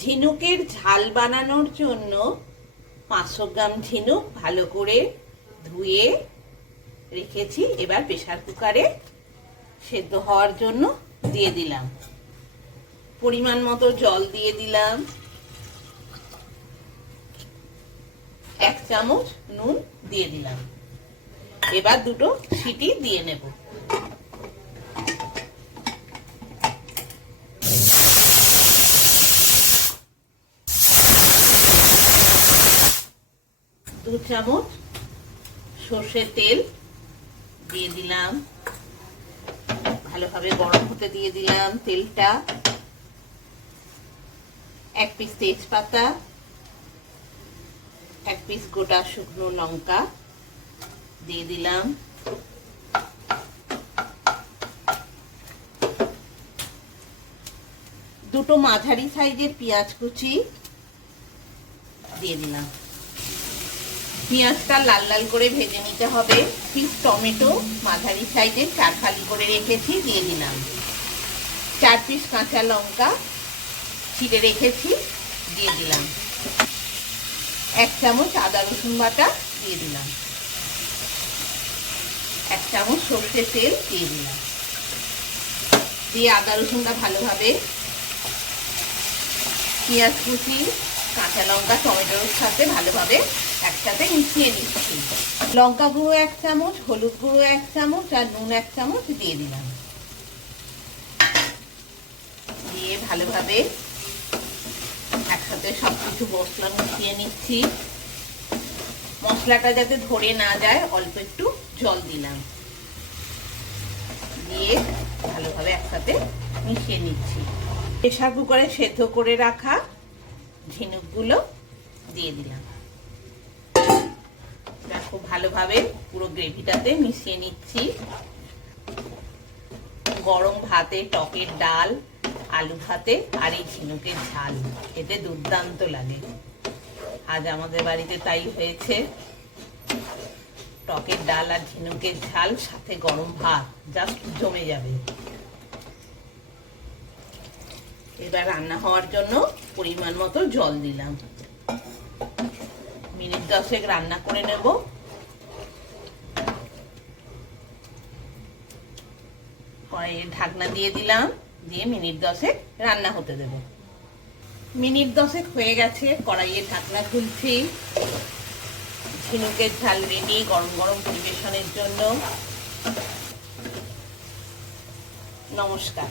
ঝিনুকের ঝাল বানানোর জন্য 500 গ্রাম ঝিনুক ভালো করে ধুয়ে রেখেছি। এবার প্রেসার কুকারে সেদ্ধ হওয়ার জন্য দিয়ে দিলাম। পরিমাণ মতো জল দিয়ে দিলাম। 1 চামচ নুন দিয়ে দিলাম। এবার দুটো সিটি দিয়ে নেব। দু চামচ সর্ষের তেল দিয়ে দিলাম। ভালোভাবে গরম হতে দিয়ে দিলাম তেলটা। 1 পিস তেজপাতা, 1 পিস গোটা শুকনো লঙ্কা দিয়ে দিলাম। দুটো মাঝারি সাইজের পেঁয়াজ কুচি দিয়ে দিলাম। পেঁয়াজটা লাল লাল করে ভেজে নিতে হবে। পিস টমেটো মাঝারি সাইজের 4 ফালি করে রেখেছি দিয়ে দিলাম। 4 পিস কাঁচা লঙ্কা ছিঁড়ে রেখেছি দিয়ে দিলাম। 1 চামচ আদা রসুন বাটা দিয়ে দিলাম। 1 চামচ সর্ষের তেল দিয়ে দিলাম। দিয়ে আদা রসুনটা ভালোভাবে পেঁয়াজ কুচি, কাঁচা লঙ্কা, টমেটোর সাথে ভালোভাবে একসাথে মিশিয়ে নিচ্ছি। লঙ্কা গুঁড়ো 1 চামচ, হলুদ গুঁড়ো 1 চামচ আর নুন 1 চামচ দিয়ে দিলাম। দিয়ে ভালোভাবে একসাথে সবকিছু মশলা মিশিয়ে নিচ্ছি। মশলাটা যাতে ধরে না যায় অল্প একটু জল দিলাম। দিয়ে ভালোভাবে একসাথে মিশিয়ে নিচ্ছি। প্রেসার কুকারে সেদ্ধ করে রাখা ঝিনুকগুলো দিয়ে দিলাম। খুব ভালোভাবে পুরো গ্রেভিটাতে মিশিয়ে নিচ্ছি। গরম ভাতে টকের ডাল, আলু ভাতে আর এই ঝিনুকের ঝাল খেতে দুর্দান্ত লাগে। আজ আমাদের বাড়িতে তাই হয়েছে। টকের ডাল আর ঝিনুকের ঝাল সাথে গরম ভাত জাস্ট জমে যাবে। এবার রান্না হওয়ার জন্য পরিমাণ মতো জল দিলাম। মিনিট 10 রান্না করে নেব। কড়াইয়ের ঢাকনা দিয়ে দিলাম। দিয়ে মিনিট 10 রান্না হতে দেব। মিনিট 10 হয়ে গেছে। কড়াইয়ের ঢাকনা খুলছি। ঝিনুকের ঝাল রেডি গরম গরম পরিবেশনের জন্য। নমস্কার।